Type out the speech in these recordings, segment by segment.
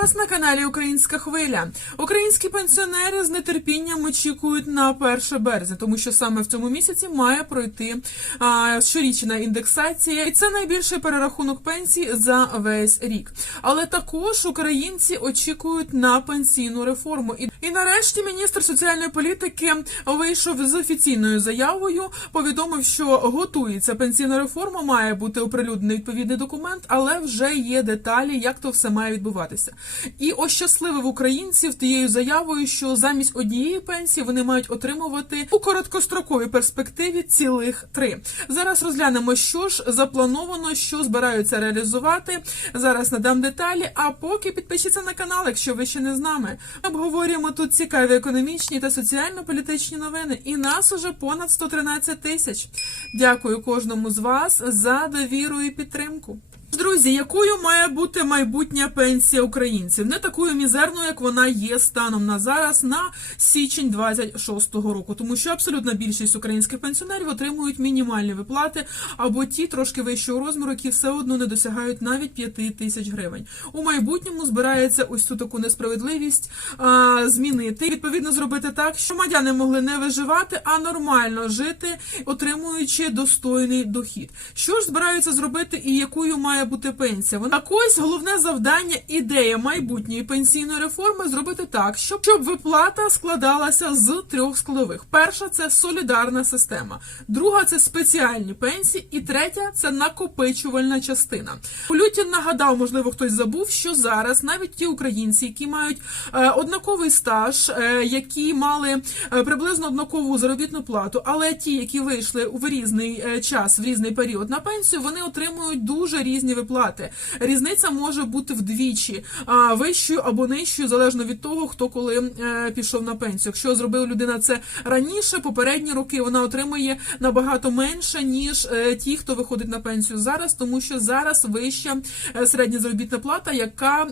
вас на каналі Українська Хвиля. Українські пенсіонери з нетерпінням очікують на 1 березня, тому що саме в цьому місяці має пройти а, щорічна індексація, і це найбільший перерахунок пенсій за весь рік. Але також українці очікують на пенсійну реформу. І, і нарешті міністр соціальної політики вийшов з офіційною заявою, повідомив, що готується пенсійна реформа, має бути оприлюднений відповідний документ, але вже є деталі, як то все має відбуватися. І ощасливив українців тією заявою, що замість однієї пенсії вони мають отримувати у короткостроковій перспективі цілих три. Зараз розглянемо, що ж заплановано, що збираються реалізувати. Зараз надам деталі. А поки підпишіться на канал, якщо ви ще не з нами. Обговорюємо тут цікаві економічні та соціально-політичні новини. І нас уже понад 113 тисяч. Дякую кожному з вас за довіру і підтримку. Друзі, якою має бути майбутня пенсія українців? Не такою мізерною, як вона є станом на зараз на січень 26-го року, тому що абсолютна більшість українських пенсіонерів отримують мінімальні виплати або ті трошки вищого розміру, які все одно не досягають навіть 5 тисяч гривень. У майбутньому збирається ось цю таку несправедливість а, змінити. Відповідно, зробити так, що громадяни могли не виживати, а нормально жити, отримуючи достойний дохід. Що ж збираються зробити і якою має бути пенсія? Вона так ось головне завдання, ідея майбутньої пенсійної реформи зробити так, щоб, щоб виплата складалася з трьох складових: перша це солідарна система, друга це спеціальні пенсії, і третя це накопичувальна частина. Лютін нагадав, можливо, хтось забув, що зараз навіть ті українці, які мають е, однаковий стаж, е, які мали е, приблизно однакову заробітну плату, але ті, які вийшли в різний час, в різний період на пенсію, вони отримують дуже різні виплати. Різниця може бути вдвічі а, вищою або нижчою, залежно від того, хто коли е, пішов на пенсію. Якщо зробив людина це раніше, попередні роки вона отримує набагато менше ніж е, ті, хто виходить на пенсію зараз, тому що зараз вища е, середня заробітна плата, яка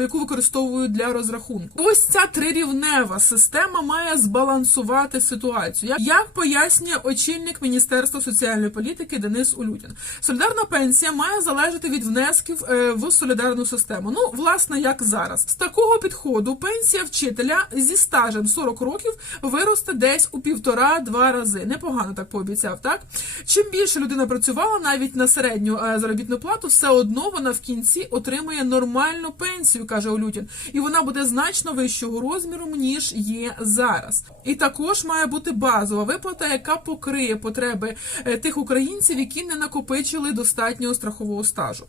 яку використовують для розрахунку. Ось ця трирівнева система має збалансувати ситуацію. Як- пояснює очільник Міністерства соціальної політики Денис Улютін, солідарна пенсія має залежати від внесків е, в солідарну систему. Ну, власне, як зараз. З такого підходу пенсія вчителя зі стажем 40 років виросте десь у півтора-два рази. Непогано так пообіцяв, так? Чим більше людина працювала навіть на середню е, заробітну плату, все одно вона в кінці отримує нормальну пенсію, каже Улютін, і вона буде значно вищого розміру, ніж є зараз. І також має бути базова виплата, яка покриє потреби е, тих українців, які не накопичили достатнього страхового стажу.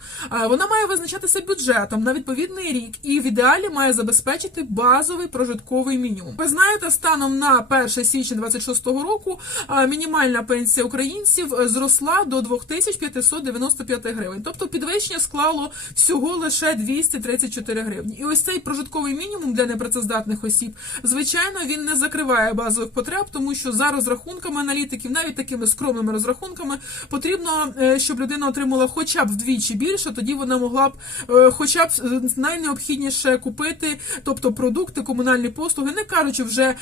Вона має визначатися бюджетом на відповідний рік і в ідеалі має забезпечити базовий прожитковий мінімум. Ви знаєте, станом на 1 січня 26 року мінімальна пенсія українців е, зросла до 2595 гривень. Тобто підвищення склало всього лише 234 гривні. І ось цей прожитковий мінімум для непрацездатних осіб, звичайно, він не закриває базових потреб, тому що за розрахунками аналітиків, навіть такими скромними розрахунками, потрібно, е, щоб людина отримала хоча б вдвічі більше, тоді вона могла б е, хоча б е, найнеобхідніше купити, тобто продукти, комунальні послуги, не кажучи вже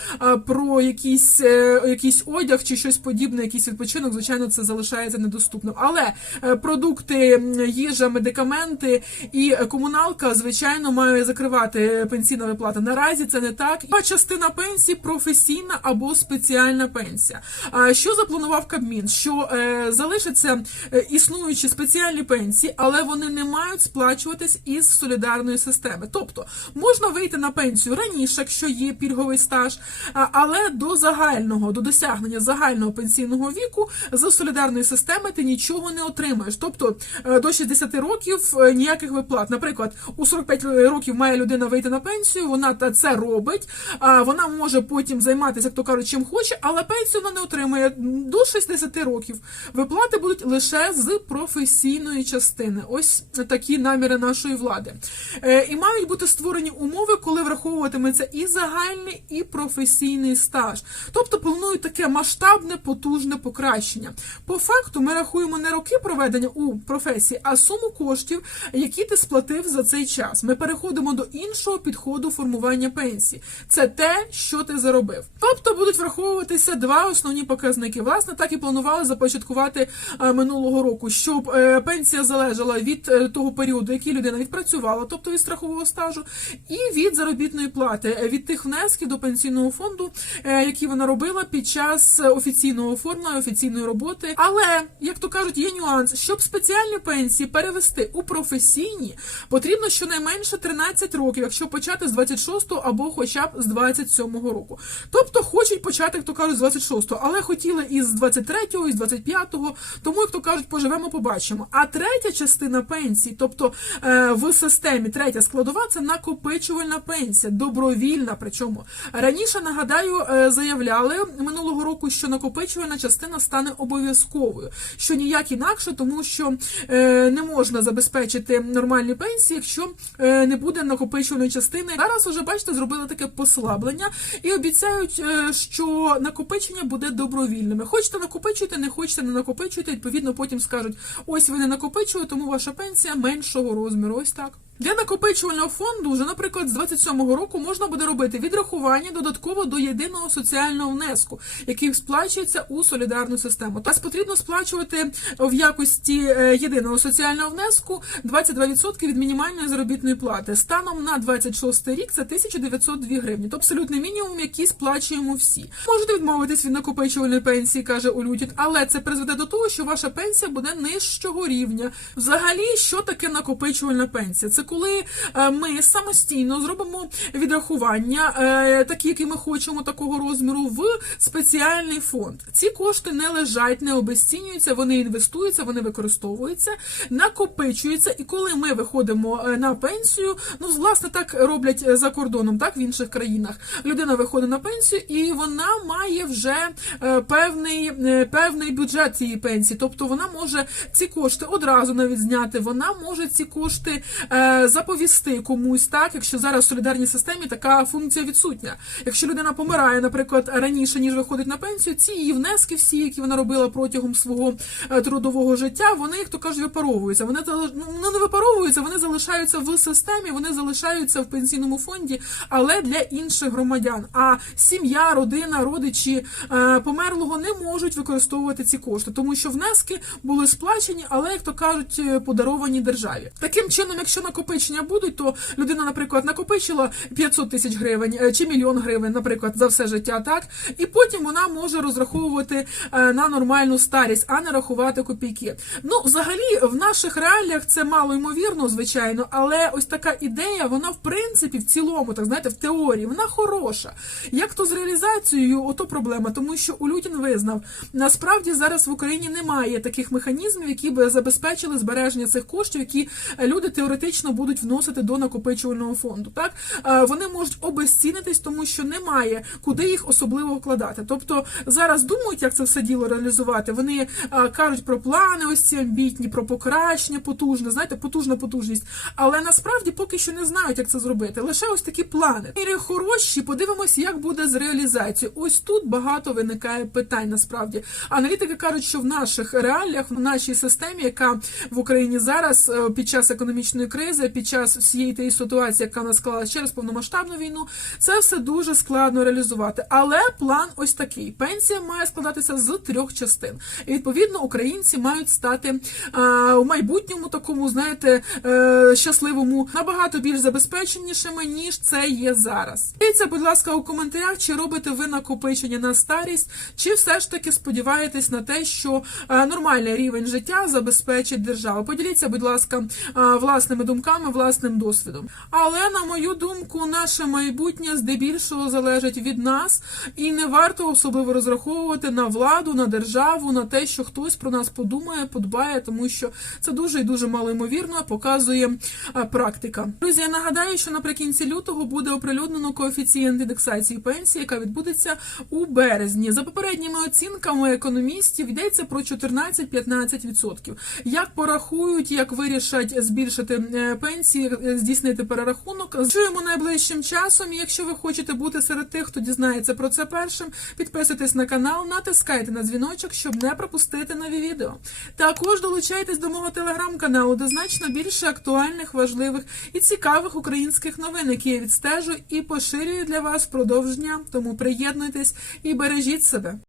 про якийсь, е, якийсь одяг чи щось подібне, якийсь відпочинок, звичайно, це залишається недоступним. Але продукти, їжа, медикаменти і комуналка, звичайно, має закривати пенсійна виплата. Наразі це не так. А частина пенсії професійна або спеціальна пенсія. Що запланував Кабмін? Що залишаться е, існуючі спеціальні пенсії, але вони не мають сплачуватись із солідарної системи. Тобто можна вийти на пенсію раніше, якщо є пільговий стаж, але до загального, до досягнення загального пенсійного віку з солідарної системи ти нічого не отримаєш. Тобто е, до 60 років е, ніяких виплат. Наприклад, у 45 років має людина вийти на пенсію, вона це робить. Вона може потім займатися, як то кажуть, чим хоче, але пенсію вона не отримує до 60 років. Виплати будуть лише з професійної частини. Ось такі наміри нашої влади. Е, і мають бути створені умови, коли враховуватиметься і загальний, і професійний стаж. Тобто планують таке масштабне, потужне покращення. По факту ми рахуємо не роки проведення у професії, а суму коштів, які ти сплатив за цей час. Ми переходимо до іншого підходу формування пенсії. Це те, що ти заробив. Тобто будуть враховуватися два основні показники. Власне, так і планували започаткувати е, минулого року, щоб е, пенсія залежала від е, того періоду, який людина відпрацювала, тобто від страхового стажу, і від заробітної плати, е, від тих внесків до пенсійного фонду, е, які вона робила під час офіційного оформлення, офіційної роботи. Але як то кажуть, є нюанс, щоб спеціальні пенсії перевести у професійні, потрібно щонайменше 13 років, якщо почати з 26-го або хоча б з 27-го року. Тобто хочуть почати, як то кажуть, з 26-го, але хотіли і з 23-го, і з 25-го. Тому, як то кажуть, поживемо, побачимо. А третя частина пенсії, тобто е, в системі третя складова, це накопичувальна пенсія, добровільна. Причому раніше нагадаю, е, заявляли минулого року, що накопичувальна частина стане обов'язковою, що ніяк інакше, тому що е, не можна забезпечити нормальні пенсії, якщо не буде накопичувальної частини. Зараз уже бачите, зробили таке послаблення і обіцяють, що накопичення буде добровільними. Хочете накопичуйте, не хочете не накопичуйте. Відповідно, потім скажуть: ось ви не накопичуєте, тому ваша пенсія меншого розміру. Ось так. Для накопичувального фонду вже, наприклад, з 27-го року можна буде робити відрахування додатково до єдиного соціального внеску, який сплачується у солідарну систему. Тобто потрібно сплачувати в якості е, єдиного соціального внеску 22% від мінімальної заробітної плати. Станом на 26 рік це 1902 гривні. Тобто абсолютний мінімум, який сплачуємо всі. Можете відмовитись від накопичувальної пенсії, каже Улютін, але це призведе до того, що ваша пенсія буде нижчого рівня. Взагалі, що таке накопичувальна пенсія? Це коли е, ми самостійно зробимо відрахування, е, такі, які ми хочемо, такого розміру, в спеціальний фонд. Ці кошти не лежать, не обесцінюються, вони інвестуються, вони використовуються, накопичуються. І коли ми виходимо е, на пенсію, ну власне так роблять за кордоном, так в інших країнах. Людина виходить на пенсію, і вона має вже певний, певний бюджет цієї пенсії. Тобто вона може ці кошти одразу навіть зняти. Вона може ці кошти заповісти комусь, так якщо зараз в солідарній системі така функція відсутня. Якщо людина помирає, наприклад, раніше ніж виходить на пенсію, ці її внески, всі, які вона робила протягом свого е, трудового життя, вони, як то кажуть, випаровуються. Вони зали- ну, не випаровуються, вони залишаються в системі, вони залишаються в пенсійному фонді, але для інших громадян. А сім'я, родина, родичі е, померлого не можуть використовувати ці кошти, тому що внески були сплачені, але як то кажуть, е, подаровані державі. Таким чином, якщо накопичення будуть, то людина, наприклад, накопичила 500 тисяч гривень е, чи мільйон гривень, наприклад, за все життя, так і потім вона може розраховувати е, на нормальну старість, а не рахувати копійки. Ну, взагалі, в наших реаліях це мало ймовірно, звичайно, але ось така ідея, вона в принципі в цілому, так знаєте, в теорії, вона хороша. Як то з реалізацією, ото проблема, тому що Улютін визнав, насправді зараз в Україні немає таких механізмів, які б забезпечили збереження цих коштів, які е, люди теоретично будуть вносити до накопичувального фонду. Так Е, вони можуть обезцінитись, тому що немає куди їх особливо вкладати. Тобто зараз думають, як це все діло реалізувати. Вони е, кажуть про плани, ось ці амбітні, про покращення потужне, знаєте, потужна потужність. Але насправді поки що не знають, як це зробити. Лише ось такі плани. Міри хороші, подивимося, як буде з реалізацією. Ось тут багато виникає питань. Насправді аналітики кажуть, що в наших реаліях, в нашій системі, яка в Україні зараз е, під час економічної кризи, під час всієї тієї ситуації, яка нас склала через повномасштабну війну, це все дуже складно реалізувати. Але план ось такий: пенсія має складатися з трьох частин. І відповідно українці мають стати е, у майбутньому такому, знаєте, е, щасливому набагато більш забезпеченішими, ніж це є зараз. Дивіться, будь ласка, у коментарях, чи робите ви накопичення на старість, чи все ж таки сподіваєтесь на те, що е, нормальний рівень життя забезпечить держава. Поділіться, будь ласка, е, власними думками, власним досвідом. Але на мою думку, наше майбутнє здебільшого залежить від нас, і не варто особливо розраховувати на владу, на державу, на те, що хтось про нас подумає, подбає, тому що це дуже і дуже малоймовірно показує практика. Друзі, я нагадаю, що наприкінці лютого буде оприлюднено коефіцієнт індексації пенсії, яка відбудеться у березні. За попередніми оцінками економістів йдеться про 14-15%. Як порахують, як вирішать збільшити е, пенсії, е, здійснити перерахунок, чуємо найближчим часом. Якщо ви хочете бути серед тих, хто дізнається про це першим, підписуйтесь на канал, натискайте на дзвіночок, щоб не пропустити нові відео. Також долучайтесь до мого телеграм-каналу, де значно більше актуальних, важливих і цікавих українських новин, які я відстежу і поширюю для вас впродовж дня. Тому приєднуйтесь і бережіть себе.